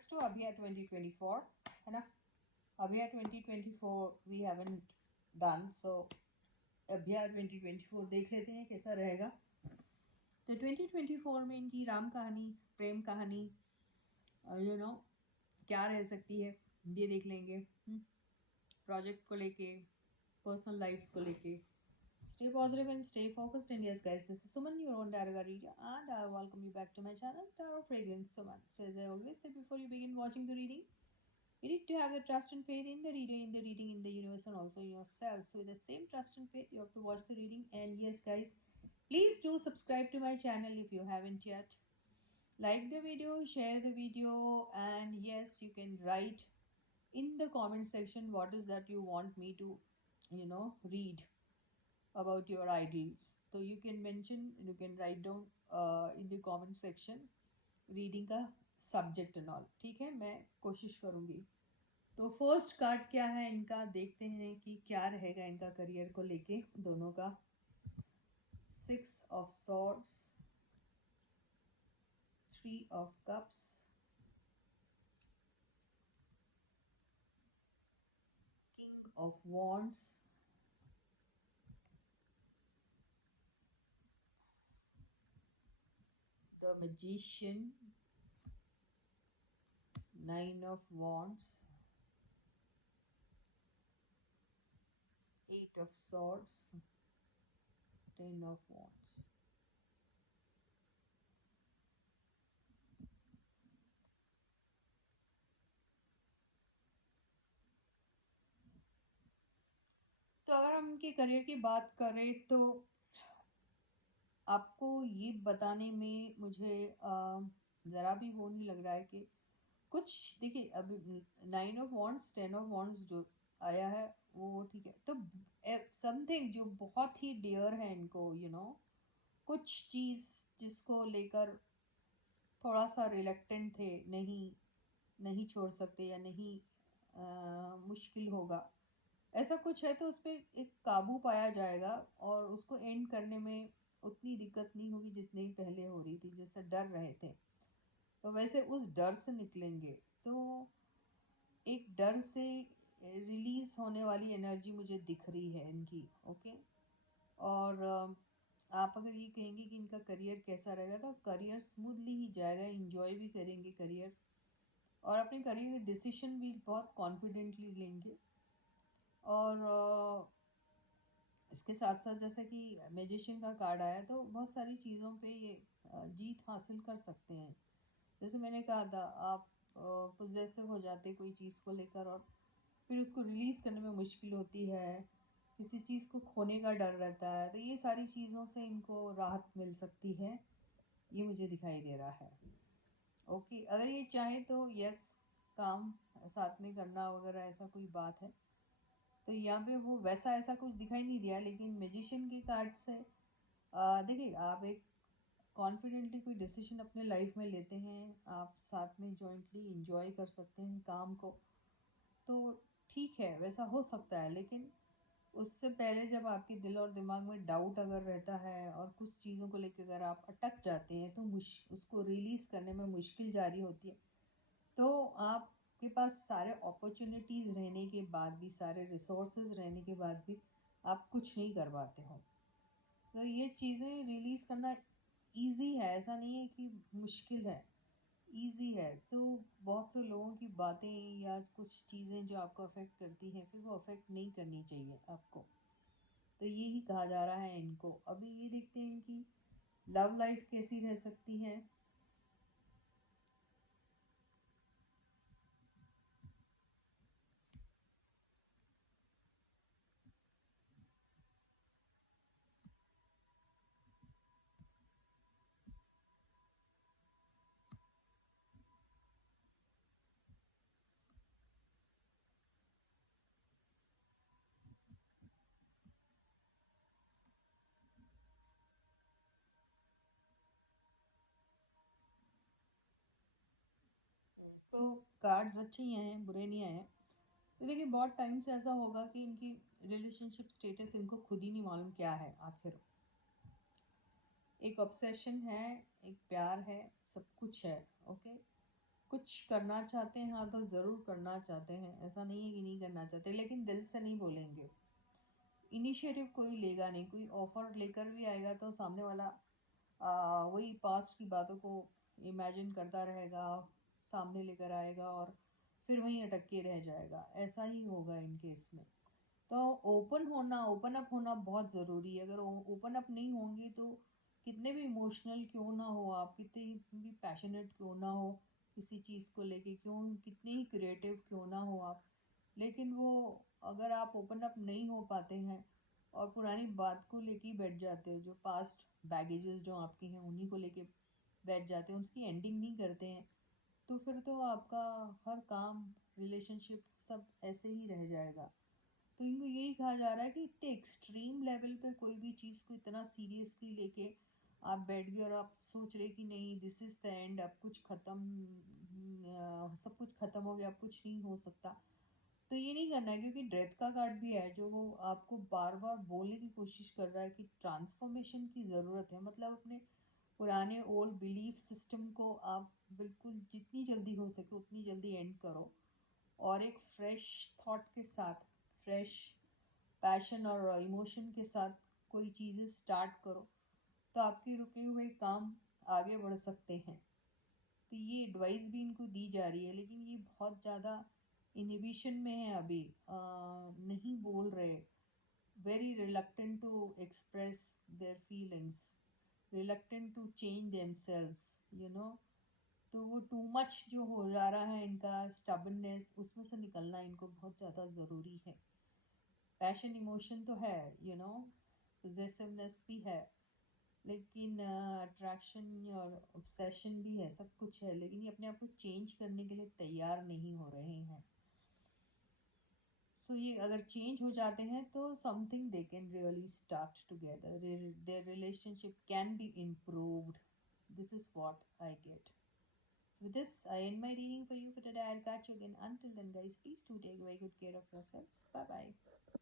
congrats to Abhiya 2024, है ना. Abhiya 2024 we haven't done, so Abhiya 2024 देख लेते हैं कैसा रहेगा. तो 2024 में इनकी राम कहानी, प्रेम कहानी, क्या रह सकती है ये देख लेंगे. प्रोजेक्ट को लेके, पर्सनल लाइफ को लेके. Stay positive and stay focused. And yes, guys, this is Suman, your own tarot reader, and I welcome you back to my channel, Tarot Fragrance Suman. So, as I always say before you begin watching the reading, you need to have the trust and faith in the reader, in the reading, in the universe, and also in yourself. So, with that same trust and faith, you have to watch the reading. And yes, guys, please do subscribe to my channel if you haven't yet. Like the video, share the video, and yes, you can write in the comment section what is that you want me to, read about your ideals. So you can mention, you can write down in the comment section reading का subject and all. ठीक है, मैं कोशिश करूँगी. तो first card क्या है इनका, देखते हैं कि क्या रहेगा इनका करियर को लेके दोनों का. 6 of Swords, 3 of Cups, King of Wands, the Magician, 9 of Wands, 8 of Swords, 10 of Wands. तो अगर हम उनके करियर की बात करें तो आपको ये बताने में मुझे ज़रा भी वो नहीं लग रहा है कि कुछ. देखिए, अभी 9 of Wands, 10 of Wands जो आया है वो ठीक है. तो समथिंग जो बहुत ही डियर है इनको, कुछ चीज़ जिसको लेकर थोड़ा सा रिलेक्टेंट थे, नहीं छोड़ सकते या नहीं, मुश्किल होगा, ऐसा कुछ है. तो उस पर एक काबू पाया जाएगा और उसको एंड करने में उतनी दिक्कत नहीं होगी जितनी पहले हो रही थी, जिससे डर रहे थे. तो वैसे उस डर से निकलेंगे. तो एक डर से रिलीज होने वाली एनर्जी मुझे दिख रही है इनकी. ओके. और आप अगर ये कहेंगे कि इनका करियर कैसा रहेगा, तो करियर स्मूथली ही जाएगा, इंजॉय भी करेंगे करियर, और अपने करियर के डिसीजन भी बहुत कॉन्फिडेंटली लेंगे. और इसके साथ साथ जैसा कि मैजिशियन का कार्ड आया, तो बहुत सारी चीज़ों पे ये जीत हासिल कर सकते हैं. जैसे मैंने कहा था, आप पोजेसिव हो जाते कोई चीज़ को लेकर और फिर उसको रिलीज़ करने में मुश्किल होती है, किसी चीज़ को खोने का डर रहता है. तो ये सारी चीज़ों से इनको राहत मिल सकती है, ये मुझे दिखाई दे रहा है. ओके. अगर ये चाहे तो यस, काम साथ में करना वगैरह ऐसा कोई बात है, तो यहाँ पे वो वैसा ऐसा कुछ दिखाई नहीं दिया. लेकिन मैजिशियन के कार्ड से देखिए, आप एक कॉन्फिडेंटली कोई डिसीजन अपने लाइफ में लेते हैं, आप साथ में जॉइंटली इंजॉय कर सकते हैं काम को, तो ठीक है, वैसा हो सकता है. लेकिन उससे पहले जब आपके दिल और दिमाग में डाउट अगर रहता है और कुछ चीज़ों को लेकर अगर आप अटक जाते हैं, तो उसको रिलीज़ करने में मुश्किल जारी होती है. तो आपके पास सारे अपॉर्चुनिटीज़ रहने के बाद भी, सारे रिसोर्सेज रहने के बाद भी आप कुछ नहीं कर पाते हो. तो ये चीज़ें रिलीज़ करना इजी है, ऐसा नहीं है कि मुश्किल है, इजी है. तो बहुत से लोगों की बातें या कुछ चीज़ें जो आपको अफेक्ट करती हैं, फिर वो अफेक्ट नहीं करनी चाहिए आपको. तो यही कहा जा रहा है इनको. अभी ये देखते हैं कि लव लाइफ कैसी रह सकती है. तो कार्ड्स अच्छे ही हैं, बुरे नहीं आए. तो देखिए, बहुत टाइम से ऐसा होगा कि इनकी रिलेशनशिप स्टेटस इनको खुद ही नहीं मालूम क्या है आखिर. एक ऑब्सेशन है, एक प्यार है, सब कुछ है. ओके. कुछ करना चाहते हैं हाँ तो ज़रूर करना चाहते हैं, ऐसा नहीं है कि नहीं करना चाहते, लेकिन दिल से नहीं बोलेंगे। इनिशिएटिव कोई लेगा नहीं, कोई ऑफर लेकर भी आएगा तो सामने वाला वही पास्ट की बातों को इमेजिन करता रहेगा, सामने लेकर आएगा और फिर वहीं अटक के रह जाएगा। ऐसा ही होगा इन केस में। तो ओपन अप होना बहुत ज़रूरी है। अगर ओपन अप नहीं होंगे तो कितने भी इमोशनल क्यों ना हो आप, कितने भी पैशनेट क्यों ना हो किसी चीज़ को लेके, क्यों कितने ही क्रिएटिव क्यों ना हो आप, लेकिन वो अगर आप ओपन अप नहीं हो पाते हैं और पुरानी बात को लेके ही बैठ जाते हो, जो पास्ट बैगेजेस जो आपके हैं उन्हीं को लेके बैठ जाते हैं, उसकी एंडिंग नहीं करते हैं, तो फिर तो आपका हर काम, रिलेशनशिप सब ऐसे ही रह जाएगा। तो इनको यही कहा जा रहा है कि इतने एक्सट्रीम लेवल पे कोई भी चीज़ को इतना सीरियसली लेके आप बैठ गए और आप सोच रहे कि नहीं दिस इज़ द एंड, अब कुछ ख़त्म, सब कुछ ख़त्म हो गया, अब कुछ नहीं हो सकता, तो ये नहीं करना है। क्योंकि डेथ का कार्ड भी है जो वो आपको बार बार बोलने की कोशिश कर रहा है कि ट्रांसफॉर्मेशन की ज़रूरत है। मतलब अपने पुराने ओल्ड बिलीफ सिस्टम को आप बिल्कुल जितनी जल्दी हो सके उतनी जल्दी एंड करो और एक फ्रेश थॉट के साथ, फ्रेश पैशन और इमोशन के साथ कोई चीज़ें स्टार्ट करो, तो आपके रुके हुए काम आगे बढ़ सकते हैं। तो ये एडवाइस भी इनको दी जा रही है, लेकिन ये बहुत ज़्यादा इनहिबिशन में है अभी, नहीं बोल रहे, very reluctant to express their feelings, reluctant to change themselves, you know. तो वो टू मच जो हो जा रहा है इनका स्टबननेस, उसमें से निकलना इनको बहुत ज़्यादा ज़रूरी है। पैशन इमोशन तो है, यू नो, पोजेसिवनेस भी है, लेकिन अट्रैक्शन और ऑब्सेशन भी है, सब कुछ है, लेकिन ये अपने आप को चेंज करने के लिए तैयार नहीं हो रहे हैं। सो ये अगर चेंज हो जाते हैं तो something they can really start together, their relationship can be improved. This is what I get. So with this, I end my reading for you for today. I'll catch you again. Until then, guys, please do take very good care of yourselves. Bye bye.